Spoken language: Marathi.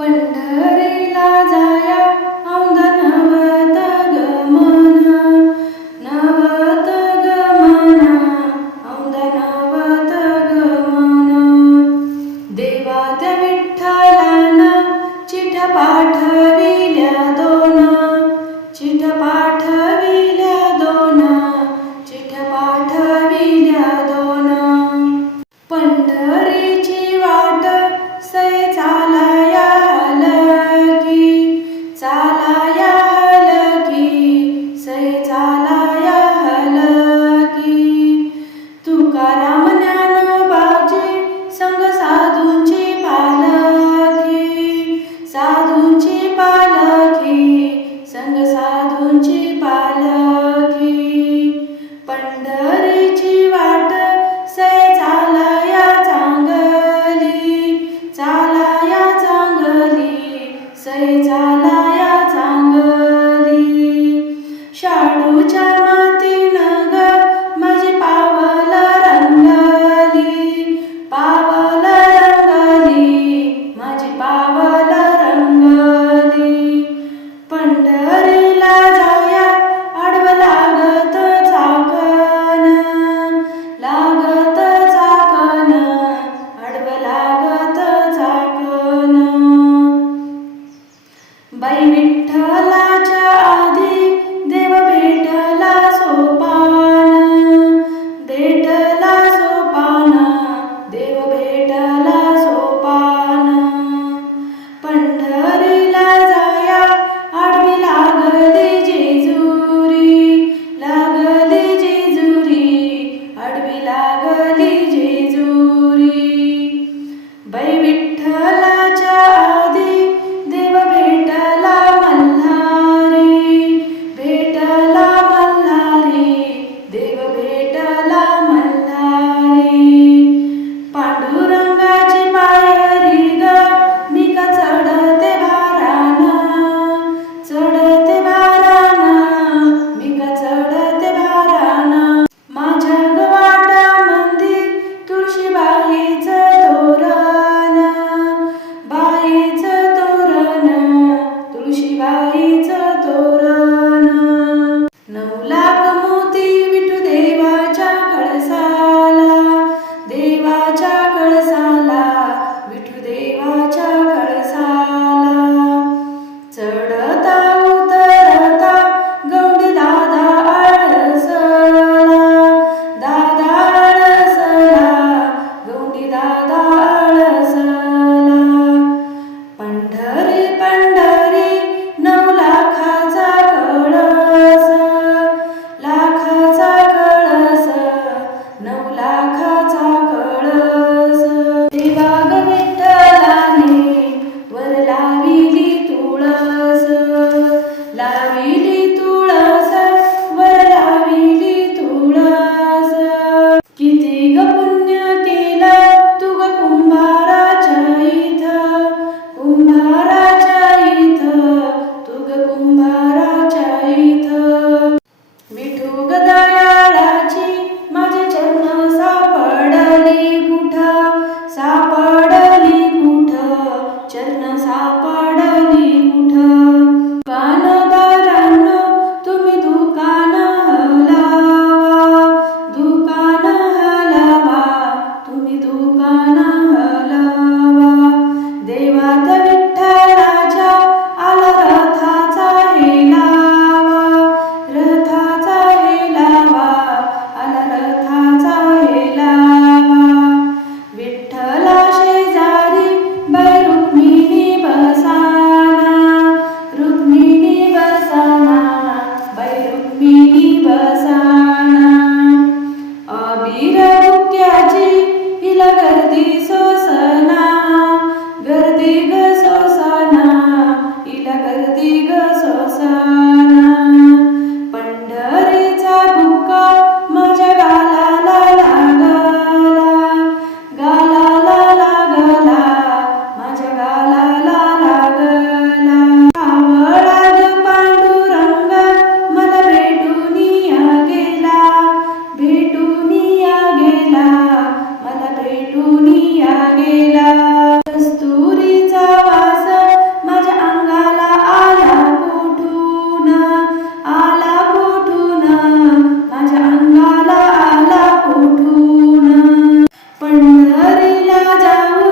पंढरीला जाया औंध नवत गमन, नवत गमन, औंध नवत गमन. देवात विठ्ठलान चिठ पाठविल्या दोन, चिठ पाठविल्या दोन, चिठ पाठविल्या दोन. पंढरीची वाट सै चालया हलकी, चालया हलकी, सै चालया हलकी. तुकाराम ज्ञानोबाची संग साधूंची पालखी, साधूंची पालखी, संग साधूंची पालखी. पंढरीची वाट सै चालया चांगली, चालया चांगली, सै चालया चांगली. शाडूच्या मातीनं ग माझी पावल रंगली, पावल रंगली, माझी पावल रंगली. पंढरीला जाया आडवं लागत चाकण, लागत चाकण, आडवं लागत चाकण. बाई विठ्ठलाच्या आधी देव भेटला सोपान, भेटला सोपान, देव भेटला सोपान. पंढरीला जाया आडवी लागली जेजुरी, लागली जेजुरी, आडवी लागली जेजुरी. बाई विठ्ठलाच्या आधी देव भेटला मल्हारी, भेटला मल्हारी, देव भेटला मल्हारी. पांडुरंगाची पायरी ग मी का चढते भारान, चढते भारान, मी का चढते भारान. माझ्या गवाटामंदी तुळशीबाईचं तोरण, बाईचं तोरण, तुळशीबाईचं तोरण. 9 लाख मोती विठू देवाच्या कळसाला, देवाच्या कळसाला, विठू देवाच्या कळसाला. चढता उतरता गौंडी दादा आळसला, दादा आळसला, गौंडी दादा आळसला. पंढरी पंढरी 9 लाखाचा कळस, लाखाचा कळस, 9 लाखाचा कळस. देवा ग विठ्ठलाने वर लाविली तुळस, लाविली तुळस, वर लाविली तुळस. किती ग पुण्य केलं तू ग कुंभाराच्या इथं, कुंभाराच्या इथं, तू ग कुंभाराच्या इथं. विठू ग दयाळाची माझे चरण सापडली कुठं, सापडली कुठं, चरण सापडली कुठं. दुकानदारांनो तुम्ही दुकान हलवा, दुकान हलवा, तुम्ही दुकान हलवा. देवात विठ्ठलाच्या आला रथाचा हेलावा, रथाचा हेलावा, आला रथाचा हेलावा. विठ्ठला शेजारी बाई रुक्मिणी बसाना, रुक्मिणी बसाना, बाई रुक्मिणी बसाना. अबीर बुक्याची हिला गर्दी सोसना, गर्दी ग सोसना, हिला गर्दी ग सोसना. पंढरीचा बुक्का माझ्या गालाला लागला, गालाला लागला, माझ्या गालाला लागला. आवळा ग पांडुरंग मला भेटून या गेला, भेटून या गेला, मला भेटून या गेला. कस्तुरीचा वास माझ्या